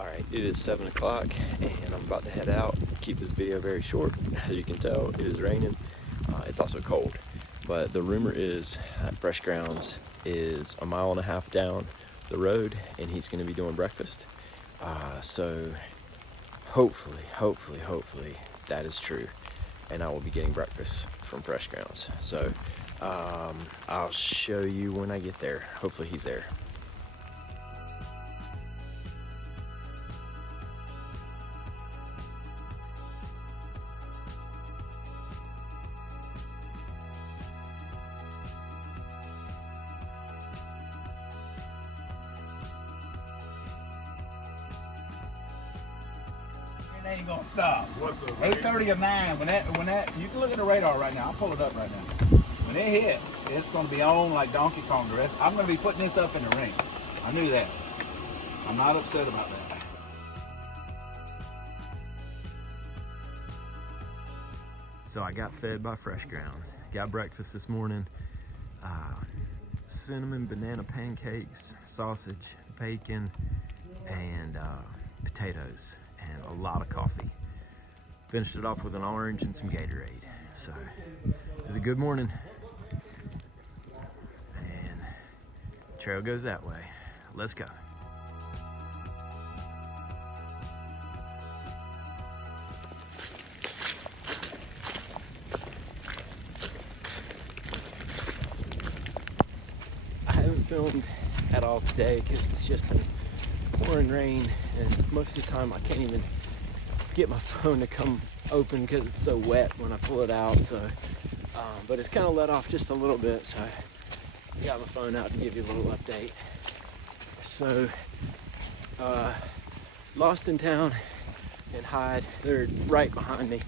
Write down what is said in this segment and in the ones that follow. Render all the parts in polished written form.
Alright, it is 7 o'clock and I'm about to head out. Keep this video very short. As you can tell, it is raining. It's also cold. But the rumor is Fresh Grounds is a mile and a half down the road and he's going to be doing breakfast. So hopefully that is true. And I will be getting breakfast from Fresh Grounds. So I'll show you when I get there. Hopefully he's there. It ain't gonna stop. 8:30 or 9. When that you can look at the radar right now. I'll pull it up right now. When it hits, it's gonna be on like Donkey Kong. The rest, I'm gonna be putting this up in the ring. I knew that. I'm not upset about that. So I got fed by Fresh Ground. Got breakfast this morning. Cinnamon banana pancakes, sausage, bacon, and potatoes, and a lot of coffee. Finished it off with an orange and some Gatorade. So it was a good morning. And trail goes that way. Let's go. I haven't filmed at all today because it's just been pouring rain, and most of the time I can't even get my phone to come open because it's so wet when I pull it out. So but it's kind of let off just a little bit, so I got my phone out to give you a little update. So Lost in Town and Hyde, they're right behind me.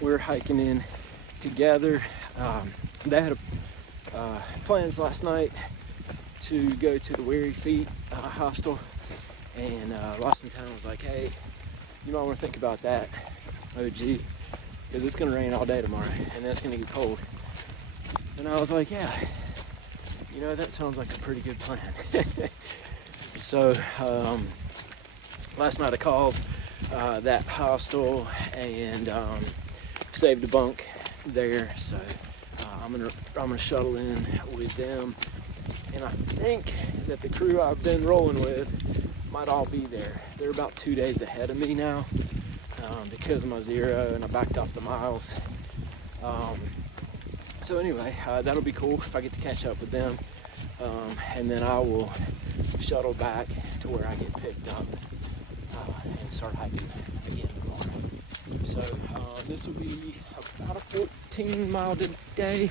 We're hiking in together. They had plans last night to go to the Weary Feet hostel, and Lost in Town was like, hey, you might want to think about that, OG, because it's going to rain all day tomorrow and then it's going to get cold. And I was like, yeah, you know, that sounds like a pretty good plan. So last night I called that hostel and saved a bunk there. So I'm gonna shuttle in with them, and I think that the crew I've been rolling with might all be there. They're about 2 days ahead of me now because of my zero, and I backed off the miles. So anyway, that'll be cool if I get to catch up with them, and then I will shuttle back to where I get picked up and start hiking again tomorrow. So this will be about a 14-mile day,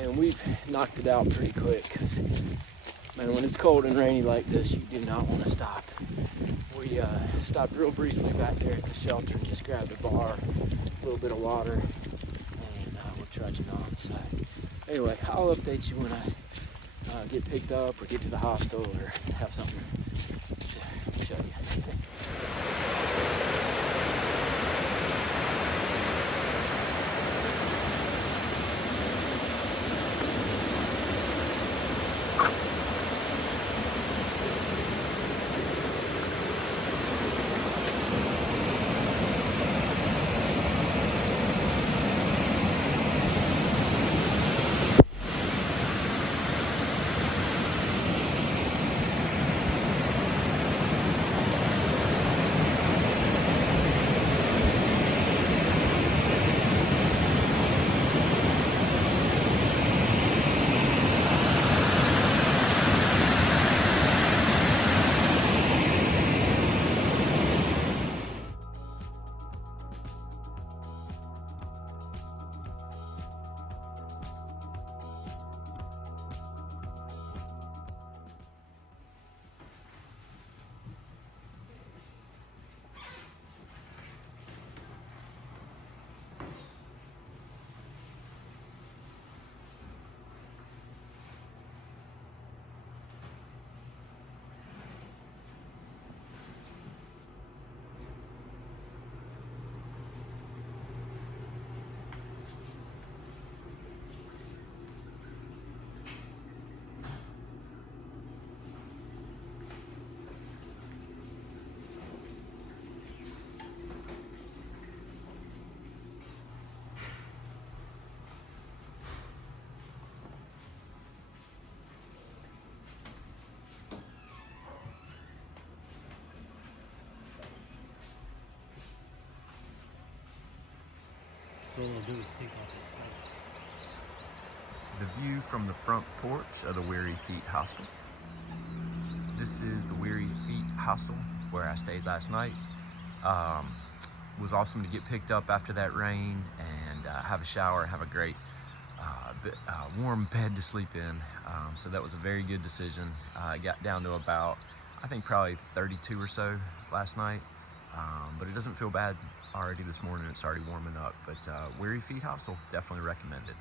and we've knocked it out pretty quick because, man, when it's cold and rainy like this, you do not want to stop. We stopped real briefly back there at the shelter and just grabbed a bar, a little bit of water, and we're trudging on. So anyway, I'll update you when I get picked up or get to the hostel or have something to show you. all they'll do is take off his clothes. The view from the front porch of the Weary Feet Hostel. This is the Weary Feet Hostel where I stayed last night. It was awesome to get picked up after that rain and have a shower, have a great warm bed to sleep in. So that was a very good decision. I got down to about, I think probably 32 or so last night, but it doesn't feel bad already this morning. It's already warming up, but Weary Feet Hostel, definitely recommend it.